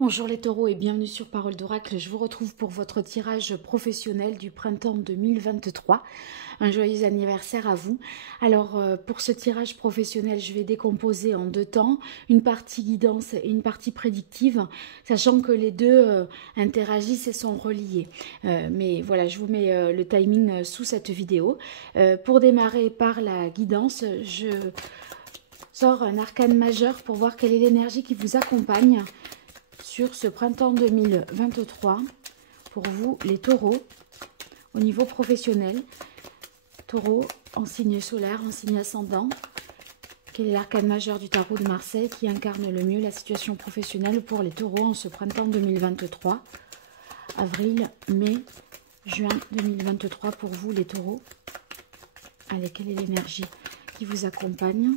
Bonjour les taureaux et bienvenue sur Parole d'Oracle. Je vous retrouve pour votre tirage professionnel du printemps 2023. Un joyeux anniversaire à vous. Alors pour ce tirage professionnel, je vais décomposer en deux temps, une partie guidance et une partie prédictive, sachant que les deux interagissent et sont reliés. Mais voilà, je vous mets le timing sous cette vidéo. Pour démarrer par la guidance, je sors un arcane majeur pour voir quelle est l'énergie qui vous accompagne sur ce printemps 2023 pour vous les taureaux au niveau professionnel. Taureau en signe solaire, en signe ascendant. Quel est l'arcane majeur du tarot de Marseille qui incarne le mieux la situation professionnelle pour les taureaux en ce printemps 2023? Avril, mai, juin 2023 pour vous les taureaux. Allez, quelle est l'énergie qui vous accompagne?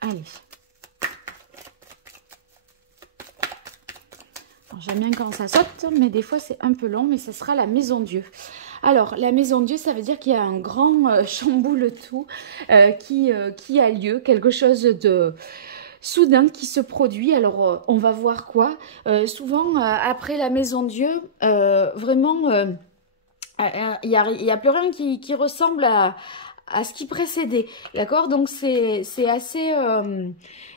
Allez. J'aime bien quand ça saute, mais des fois c'est un peu long, mais ce sera la maison Dieu. Alors, la maison Dieu, ça veut dire qu'il y a un grand chamboule tout qui a lieu, quelque chose de soudain qui se produit. Alors, on va voir quoi. Souvent, après la maison Dieu, vraiment, il y a plus rien qui ressemble à ce qui précédait, d'accord? Donc c'est assez,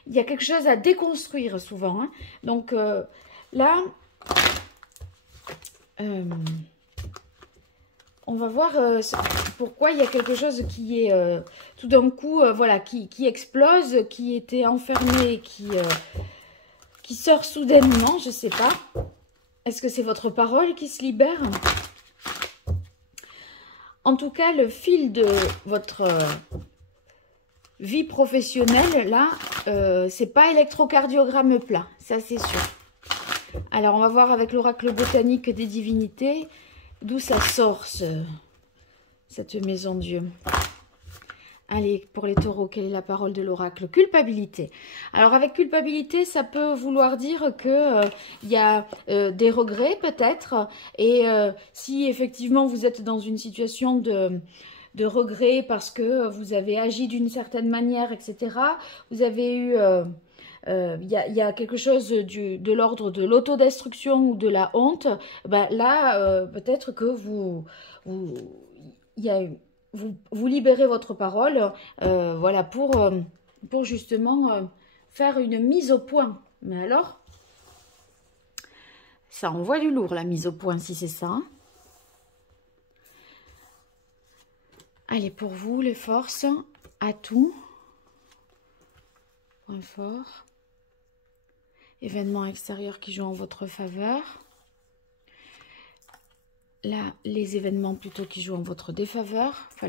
il y a quelque chose à déconstruire souvent, hein. Donc là, on va voir pourquoi il y a quelque chose qui est tout d'un coup, voilà, qui explose, qui était enfermé, qui sort soudainement, je sais pas. Est-ce que c'est votre parole qui se libère? En tout cas, le fil de votre vie professionnelle, là, c'est pas électrocardiogramme plat, ça c'est sûr. Alors, on va voir avec l'oracle botanique des divinités, d'où ça sort, cette maison Dieu. Allez, pour les taureaux, quelle est la parole de l'oracle? Culpabilité. Alors, avec culpabilité, ça peut vouloir dire que y a des regrets, peut-être. Et si, effectivement, vous êtes dans une situation de regret parce que vous avez agi d'une certaine manière, etc., vous avez eu... y a quelque chose de l'ordre de l'autodestruction ou de la honte, ben là, peut-être que vous libérez votre parole, voilà, pour justement faire une mise au point. Mais alors, ça envoie du lourd, la mise au point, si c'est ça. Allez, pour vous, les forces, atouts, point fort, événements extérieurs qui jouent en votre faveur. Là, les événements plutôt qui jouent en votre défaveur, enfin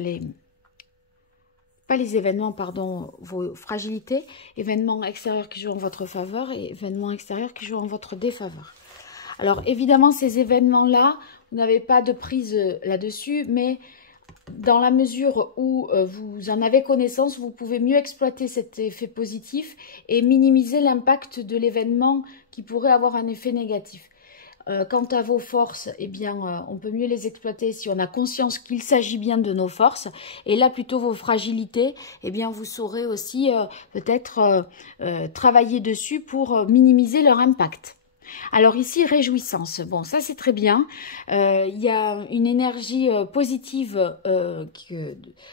pas les événements, pardon, vos fragilités, événements extérieurs qui jouent en votre faveur et événements extérieurs qui jouent en votre défaveur. Alors, évidemment, ces événements-là, vous n'avez pas de prise là-dessus, mais dans la mesure où vous en avez connaissance, vous pouvez mieux exploiter cet effet positif et minimiser l'impact de l'événement qui pourrait avoir un effet négatif. Quant à vos forces, eh bien, on peut mieux les exploiter si on a conscience qu'il s'agit bien de nos forces. Et là, plutôt vos fragilités, eh bien, vous saurez aussi peut-être travailler dessus pour minimiser leur impact. Alors ici, réjouissance. Bon, ça c'est très bien. Il y a une énergie positive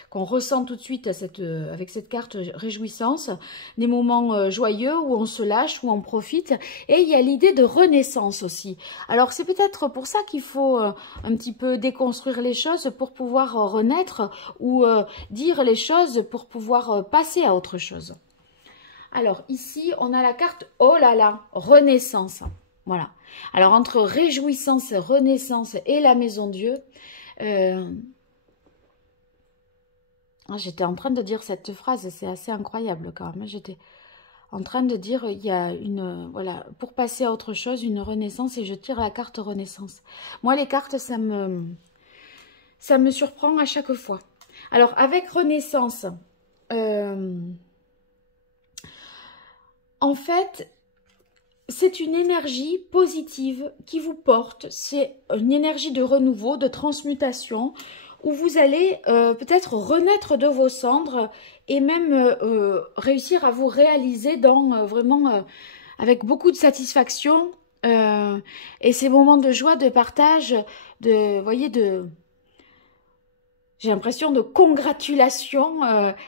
qu'on ressent tout de suite avec cette carte réjouissance. Des moments joyeux où on se lâche, où on profite. Et il y a l'idée de renaissance aussi. Alors c'est peut-être pour ça qu'il faut un petit peu déconstruire les choses pour pouvoir renaître ou dire les choses pour pouvoir passer à autre chose. Alors ici, on a la carte, oh là là, renaissance. Voilà. Alors, entre réjouissance, renaissance et la maison Dieu, j'étais en train de dire cette phrase, c'est assez incroyable quand même. J'étais en train de dire, il y a une, voilà, pour passer à autre chose, une renaissance, et je tire la carte renaissance. Moi, les cartes, ça me surprend à chaque fois. Alors, avec renaissance, en fait... c'est une énergie positive qui vous porte. C'est une énergie de renouveau, de transmutation, où vous allez peut-être renaître de vos cendres et même réussir à vous réaliser dans vraiment avec beaucoup de satisfaction et ces moments de joie, de partage, de, voyez, j'ai l'impression de congratulation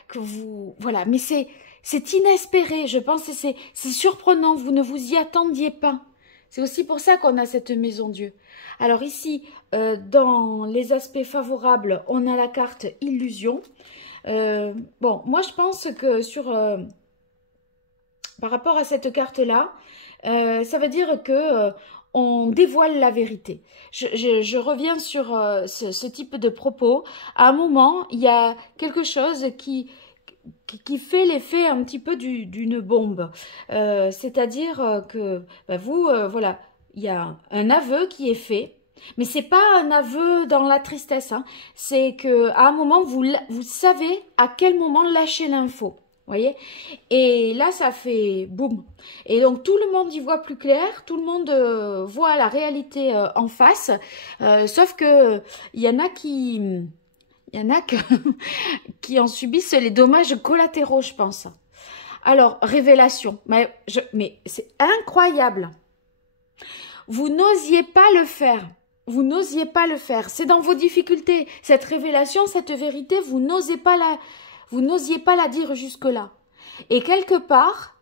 que vous, voilà, mais c'est inespéré, je pense, que c'est surprenant, vous ne vous y attendiez pas. C'est aussi pour ça qu'on a cette maison Dieu. Alors ici, dans les aspects favorables, on a la carte illusion. Bon, moi je pense que par rapport à cette carte-là, ça veut dire que on dévoile la vérité. Je reviens sur ce type de propos. À un moment, il y a quelque chose qui fait l'effet un petit peu d'une bombe. C'est-à-dire que vous, voilà, il y a un aveu qui est fait, mais c'est pas un aveu dans la tristesse. Hein. C'est que à un moment, vous savez à quel moment lâcher l'info. Voyez, et là ça fait boum, et donc tout le monde y voit plus clair, tout le monde voit la réalité en face, sauf que il y en a qui qui en subissent les dommages collatéraux, je pense. Alors révélation, mais c'est incroyable, vous n'osiez pas le faire. Vous n'osiez pas le faire, c'est dans vos difficultés, cette révélation, cette vérité, vous n'osiez pas la dire jusque-là. Et quelque part,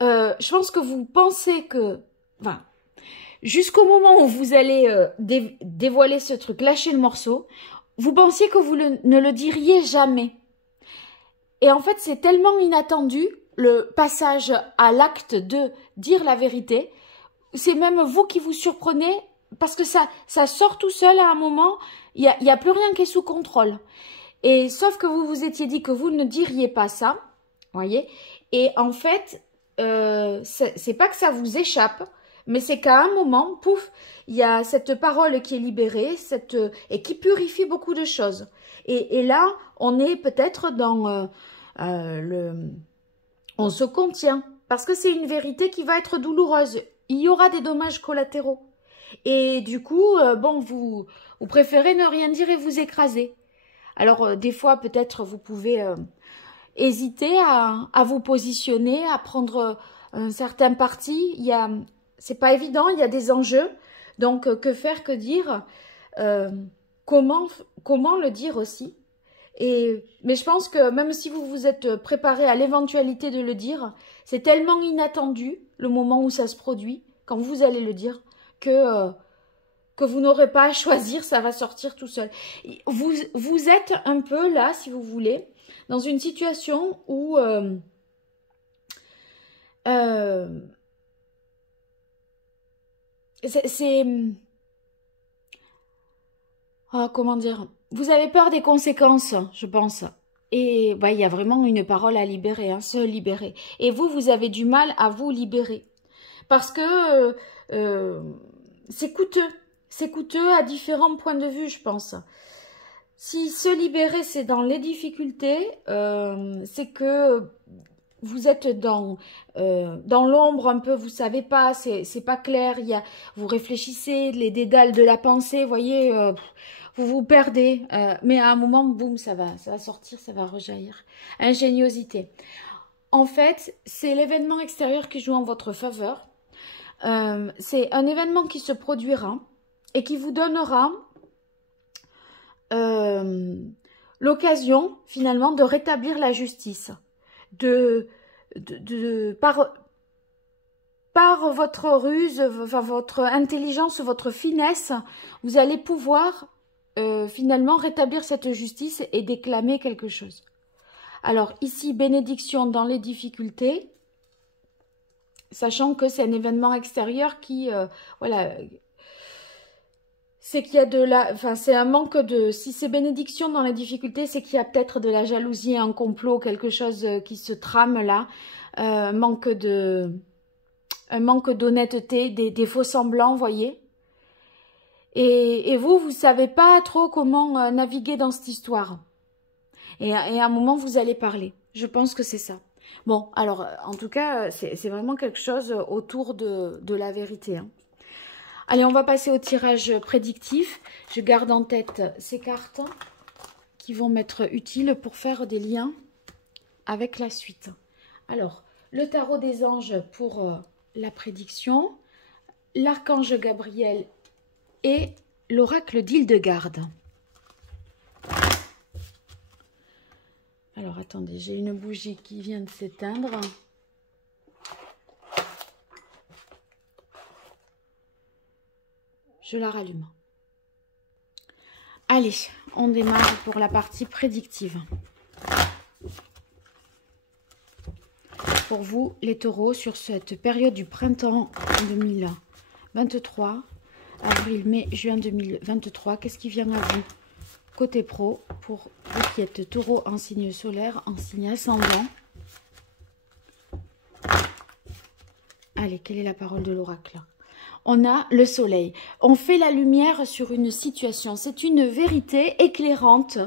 je pense que vous pensez que, enfin, jusqu'au moment où vous allez dévoiler ce truc, lâcher le morceau, vous pensiez que vous ne le diriez jamais. Et en fait, c'est tellement inattendu, le passage à l'acte de dire la vérité, c'est même vous qui vous surprenez, parce que ça sort tout seul à un moment, il y a plus rien qui est sous contrôle. Et sauf que vous vous étiez dit que vous ne diriez pas ça, voyez. Et en fait, c'est pas que ça vous échappe, mais c'est qu'à un moment, pouf, il y a cette parole qui est libérée, et qui purifie beaucoup de choses. Et là, on est peut-être dans on se contient, parce que c'est une vérité qui va être douloureuse. Il y aura des dommages collatéraux. Et du coup, bon, vous préférez ne rien dire et vous écraser. Alors, des fois, peut-être, vous pouvez hésiter à vous positionner, à prendre un certain parti. C'est pas évident, il y a des enjeux. Donc, que faire, que dire comment le dire aussi. Mais je pense que même si vous vous êtes préparé à l'éventualité de le dire, c'est tellement inattendu, le moment où ça se produit, quand vous allez le dire, que vous n'aurez pas à choisir, ça va sortir tout seul. Vous êtes un peu là, si vous voulez, dans une situation où comment dire, vous avez peur des conséquences, je pense. Et il y a vraiment une parole à libérer, hein, se libérer. Et vous avez du mal à vous libérer. Parce que c'est coûteux. C'est coûteux à différents points de vue, je pense. Si se libérer, c'est dans les difficultés, c'est que vous êtes dans l'ombre un peu, vous savez pas, c'est pas clair, vous réfléchissez, les dédales de la pensée, voyez, vous vous perdez, mais à un moment, boum, ça va sortir, ça va rejaillir. Ingéniosité. En fait, c'est l'événement extérieur qui joue en votre faveur. C'est un événement qui se produira et qui vous donnera l'occasion finalement de rétablir la justice, par votre ruse, enfin, votre intelligence, votre finesse, vous allez pouvoir finalement rétablir cette justice et déclamer quelque chose. Alors ici, bénédiction dans les difficultés, sachant que c'est un événement extérieur qui, voilà, c'est qu'il y a enfin c'est un manque de, si c'est bénédiction dans les difficultés, c'est qu'il y a peut-être de la jalousie, un complot, quelque chose qui se trame là, un manque d'honnêteté, des faux semblants, voyez. Et vous savez pas trop comment naviguer dans cette histoire. Et à un moment, vous allez parler. Je pense que c'est ça. Bon, alors, en tout cas, c'est vraiment quelque chose autour de la vérité. Hein. Allez, on va passer au tirage prédictif. Je garde en tête ces cartes qui vont m'être utiles pour faire des liens avec la suite. Alors, le tarot des anges pour la prédiction, l'archange Gabriel et l'oracle d'Hildegarde. Alors, attendez, j'ai une bougie qui vient de s'éteindre. Je la rallume. Allez, on démarre pour la partie prédictive. Pour vous, les taureaux, sur cette période du printemps 2023, avril, mai, juin 2023, qu'est-ce qui vient à vous? Côté pro, pour vous qui êtes taureau en signe solaire, en signe ascendant. Allez, quelle est la parole de l'oracle? On a le soleil. On fait la lumière sur une situation. C'est une vérité éclairante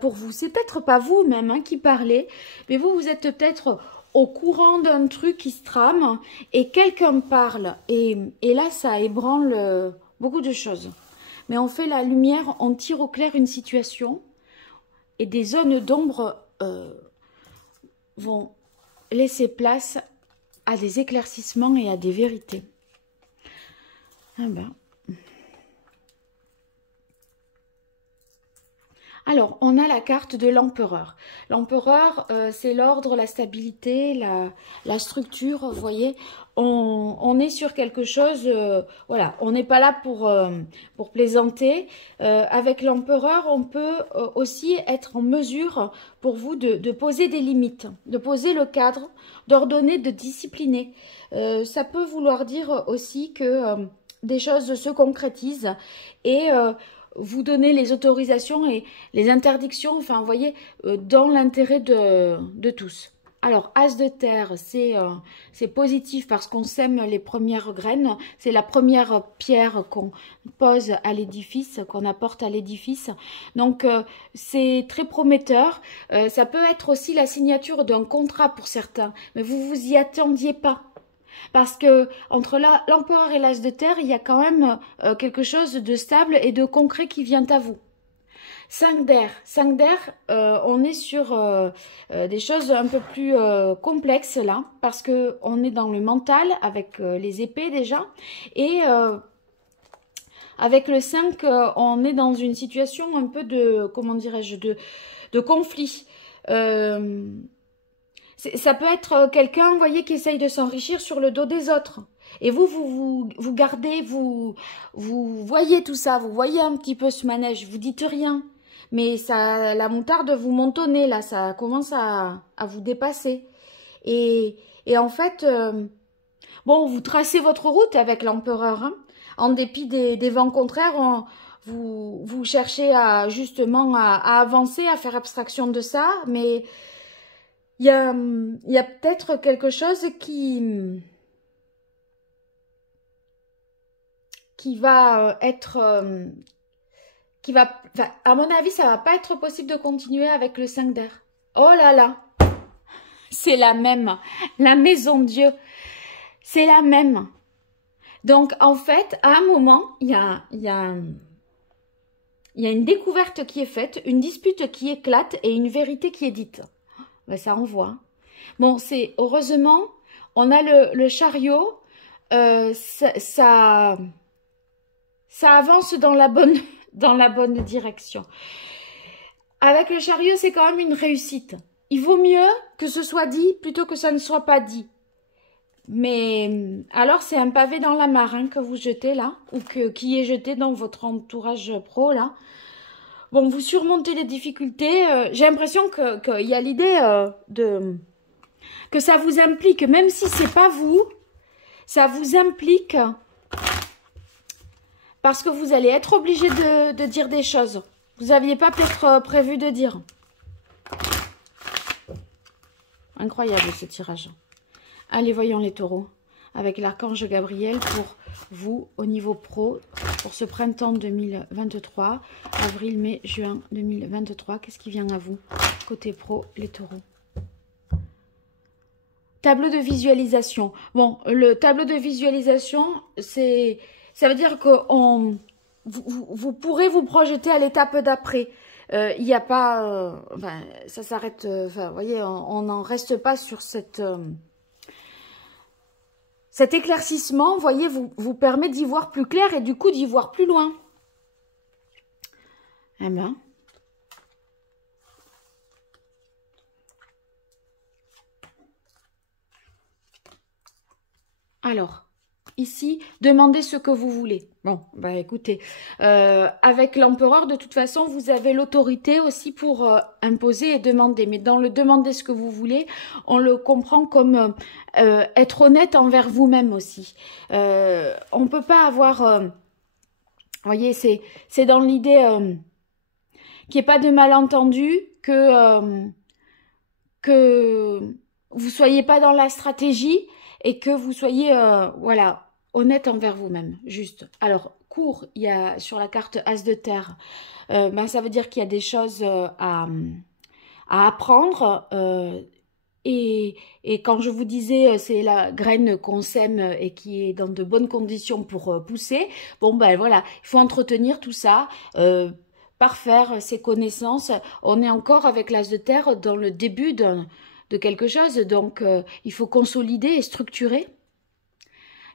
pour vous. C'est peut-être pas vous-même hein, qui parlez, mais vous, vous êtes peut-être au courant d'un truc qui se trame et quelqu'un parle. Et là, ça ébranle beaucoup de choses. Mais on fait la lumière, on tire au clair une situation et des zones d'ombre vont laisser place à des éclaircissements et à des vérités. Ah ben. Alors, on a la carte de l'empereur. L'empereur, c'est l'ordre, la stabilité, la structure, vous voyez. On est sur quelque chose, voilà, on n'est pas là pour plaisanter. Avec l'empereur, on peut aussi être en mesure pour vous de poser des limites, de poser le cadre, d'ordonner, de discipliner. Ça peut vouloir dire aussi que des choses se concrétisent et vous donner les autorisations et les interdictions, enfin, vous voyez, dans l'intérêt de tous. Alors, As de terre, c'est positif parce qu'on sème les premières graines. C'est la première pierre qu'on pose à l'édifice, qu'on apporte à l'édifice. Donc, c'est très prometteur. Ça peut être aussi la signature d'un contrat pour certains, mais vous vous y attendiez pas. Parce que entre l'empereur et l'as de terre, il y a quand même quelque chose de stable et de concret qui vient à vous. 5 d'air. 5 d'air, on est sur des choses un peu plus complexes là, parce qu'on est dans le mental avec les épées déjà. Et avec le 5, on est dans une situation un peu de, comment dirais-je, de conflit. Ça peut être quelqu'un, vous voyez, qui essaye de s'enrichir sur le dos des autres. Et vous gardez, vous voyez tout ça, vous voyez un petit peu ce manège, vous dites rien. Mais ça, la moutarde vous montonnez, là, ça commence à vous dépasser. Et en fait, bon, vous tracez votre route avec l'empereur. Hein. En dépit des vents contraires, vous cherchez justement à avancer, à faire abstraction de ça, mais il y a peut-être quelque chose qui va être... à mon avis, ça va pas être possible de continuer avec le 5 d'air. Oh là là, c'est la même, la maison Dieu, c'est la même. Donc, en fait, à un moment, il y a une découverte qui est faite, une dispute qui éclate et une vérité qui est dite. Ben, ça envoie. Bon, c'est heureusement, on a le chariot, ça avance dans la bonne direction. Avec le chariot, c'est quand même une réussite. Il vaut mieux que ce soit dit plutôt que ça ne soit pas dit. Mais alors, c'est un pavé dans la mare hein, que vous jetez là, ou qui est jeté dans votre entourage pro là. Bon, vous surmontez les difficultés. J'ai l'impression qu'il y a l'idée que ça vous implique, même si c'est pas vous, ça vous implique parce que vous allez être obligé de dire des choses. Vous n'aviez pas peut-être prévu de dire. Incroyable ce tirage. Allez, voyons les taureaux. Avec l'archange Gabriel pour vous au niveau pro, pour ce printemps 2023, avril, mai, juin 2023. Qu'est-ce qui vient à vous? Côté pro, les taureaux. tableau de visualisation. Bon, le tableau de visualisation, ça veut dire que vous pourrez vous projeter à l'étape d'après. Il n'y a pas... enfin, ça s'arrête... Enfin, vous voyez, on n'en reste pas sur cet éclaircissement, vous voyez, vous permet d'y voir plus clair et du coup d'y voir plus loin. Eh ben... Alors, ici, demandez ce que vous voulez. Bon, bah écoutez, avec l'empereur, de toute façon, vous avez l'autorité aussi pour imposer et demander. Mais dans le demander ce que vous voulez, on le comprend comme être honnête envers vous-même aussi. On ne peut pas avoir... vous voyez, c'est dans l'idée qu'il n'y ait pas de malentendu, que vous soyez pas dans la stratégie et que vous soyez, voilà, honnête envers vous-même, juste. Alors, court, il y a sur la carte As de terre, ben, ça veut dire qu'il y a des choses à apprendre. Et quand je vous disais, c'est la graine qu'on sème et qui est dans de bonnes conditions pour pousser, bon, ben voilà, il faut entretenir tout ça, parfaire ses connaissances. On est encore avec l'As de terre dans le début de quelque chose, donc il faut consolider et structurer.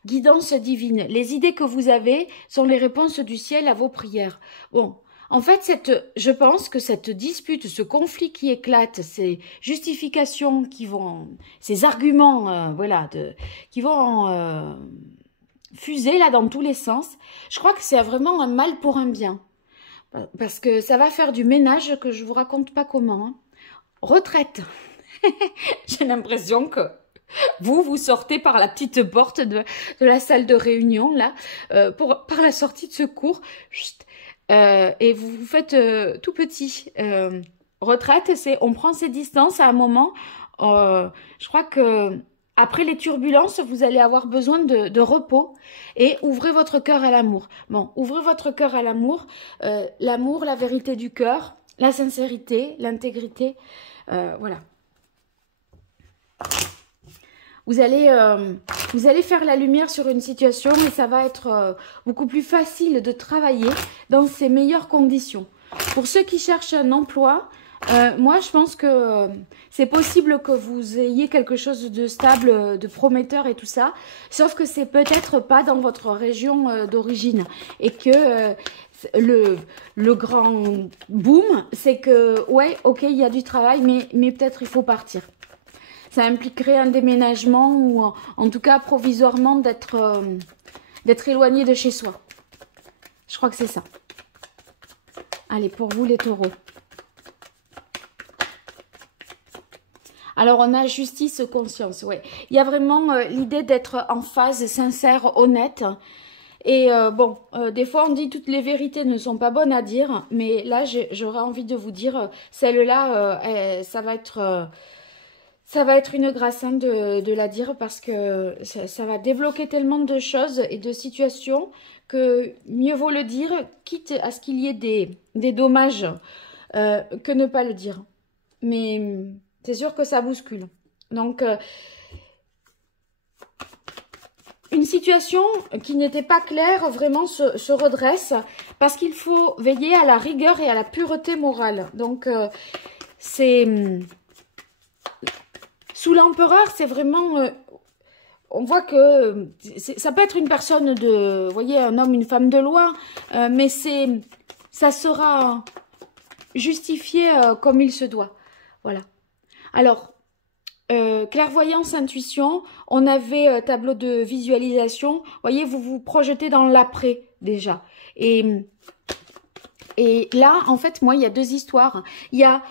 Guidance divine. Les idées que vous avez sont les réponses du ciel à vos prières. Bon, en fait, je pense que cette dispute, ce conflit qui éclate, ces justifications qui vont, ces arguments, voilà, qui vont fuser là dans tous les sens, je crois que c'est vraiment un mal pour un bien. Parce que ça va faire du ménage que je vous raconte pas comment. Hein. Retraite. J'ai l'impression que vous sortez par la petite porte de la salle de réunion, là, par la sortie de secours, et vous vous faites tout petit. Retraite, c'est on prend ses distances à un moment. Je crois que après les turbulences, vous allez avoir besoin de repos et ouvrez votre cœur à l'amour. Bon, ouvrez votre cœur à l'amour, l'amour, la vérité du cœur, la sincérité, l'intégrité, voilà. Vous allez faire la lumière sur une situation et ça va être beaucoup plus facile de travailler dans ces meilleures conditions. Pour ceux qui cherchent un emploi, moi je pense que c'est possible que vous ayez quelque chose de stable, de prometteur et tout ça, sauf que c'est peut-être pas dans votre région d'origine et que le grand boom, c'est que ouais, ok, il y a du travail, mais peut-être il faut partir. Ça impliquerait un déménagement ou en tout cas provisoirement d'être éloigné de chez soi. Je crois que c'est ça. Allez, pour vous les taureaux. Alors, on a justice, conscience, ouais. Il y a vraiment l'idée d'être en phase, sincère, honnête. Et bon, des fois on dit toutes les vérités ne sont pas bonnes à dire, mais là j'aurais envie de vous dire, celle-là, ça va être une grâce hein, de la dire parce que ça va débloquer tellement de choses et de situations que mieux vaut le dire, quitte à ce qu'il y ait des dommages, que ne pas le dire. Mais c'est sûr que ça bouscule. Donc, une situation qui n'était pas claire vraiment se redresse parce qu'il faut veiller à la rigueur et à la pureté morale. Donc, sous l'empereur, c'est vraiment... on voit que ça peut être une personne vous voyez, un homme, une femme de loi, mais ça sera justifié comme il se doit. Voilà. Alors, clairvoyance, intuition, on avait tableau de visualisation. Vous voyez, vous vous projetez dans l'après déjà. Et là, en fait, moi, il y a deux histoires. Il y a,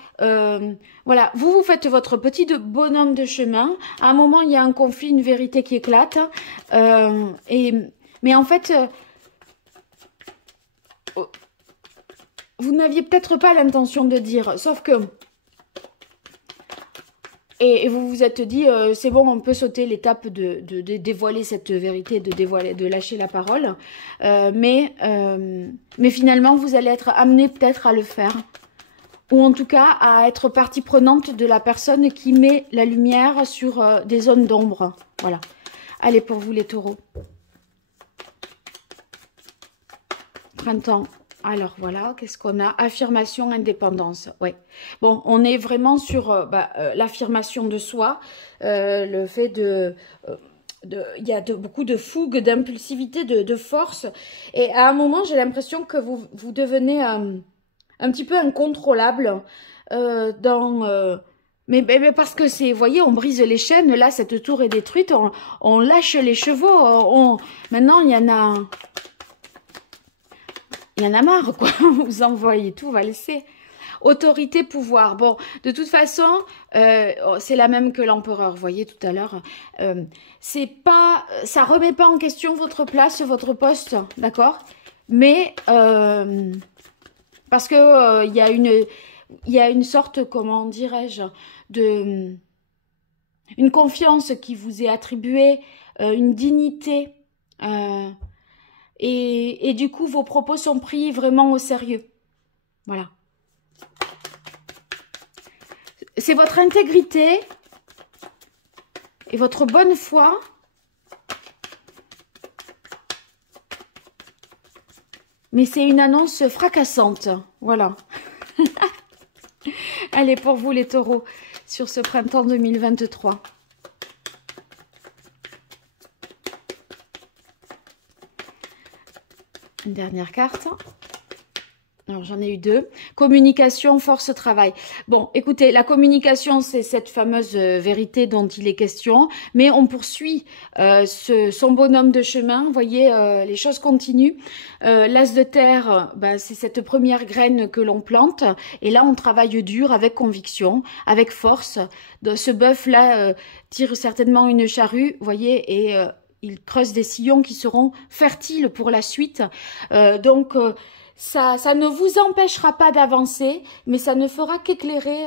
voilà, vous faites votre petit bonhomme de chemin. À un moment, il y a un conflit, une vérité qui éclate. Mais en fait, vous n'aviez peut-être pas l'intention de dire, sauf que... Et vous vous êtes dit, c'est bon, on peut sauter l'étape de dévoiler cette vérité, de lâcher la parole. Mais finalement, vous allez être amené peut-être à le faire. ou en tout cas à être partie prenante de la personne qui met la lumière sur des zones d'ombre. Voilà. Allez, pour vous les taureaux. Printemps. Alors voilà, qu'est-ce qu'on a? Affirmation, indépendance. Ouais. Bon, on est vraiment sur l'affirmation de soi, le fait il y a beaucoup de fougue, d'impulsivité, de force. Et à un moment, j'ai l'impression que vous devenez un petit peu incontrôlable mais parce que c'est, vous voyez, on brise les chaînes. Là, cette tour est détruite. On lâche les chevaux. Maintenant, il y en a... Il y en a marre, quoi. Vous envoyez tout, on va laisser. Autorité, pouvoir. Bon, de toute façon, c'est la même que l'empereur, vous voyez, tout à l'heure. C'est pas... Ça remet pas en question votre place, votre poste, d'accord? Mais, parce que il y a une sorte, comment dirais-je, une confiance qui vous est attribuée, une dignité, et du coup, vos propos sont pris vraiment au sérieux. Voilà. C'est votre intégrité et votre bonne foi mais c'est une annonce fracassante. Voilà. Allez, pour vous les taureaux, sur ce printemps 2023. Une dernière carte. Alors, j'en ai eu deux. Communication, force, travail. Bon, écoutez, la communication, c'est cette fameuse vérité dont il est question. Mais on poursuit son bonhomme de chemin. Vous voyez, les choses continuent. L'as de terre, c'est cette première graine que l'on plante. Et là, on travaille dur, avec conviction, avec force. Ce bœuf-là tire certainement une charrue, vous voyez, et il creuse des sillons qui seront fertiles pour la suite. Ça ne vous empêchera pas d'avancer, mais ça ne fera qu'éclairer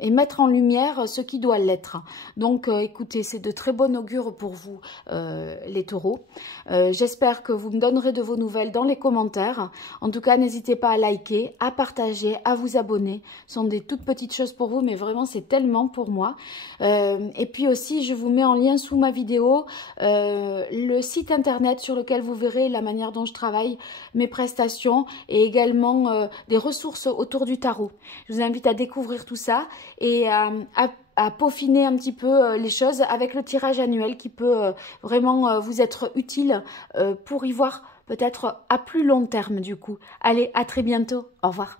et mettre en lumière ce qui doit l'être. Donc, écoutez, c'est de très bon augure pour vous, les taureaux. J'espère que vous me donnerez de vos nouvelles dans les commentaires. En tout cas, n'hésitez pas à liker, à partager, à vous abonner. Ce sont des toutes petites choses pour vous, mais vraiment, c'est tellement pour moi. Et puis aussi, je vous mets en lien sous ma vidéo le site internet sur lequel vous verrez la manière dont je travaille, mes prestations et également des ressources autour du tarot. Je vous invite à découvrir tout ça et à peaufiner un petit peu les choses avec le tirage annuel qui peut vraiment vous être utile pour y voir peut-être à plus long terme du coup. Allez, à très bientôt. Au revoir.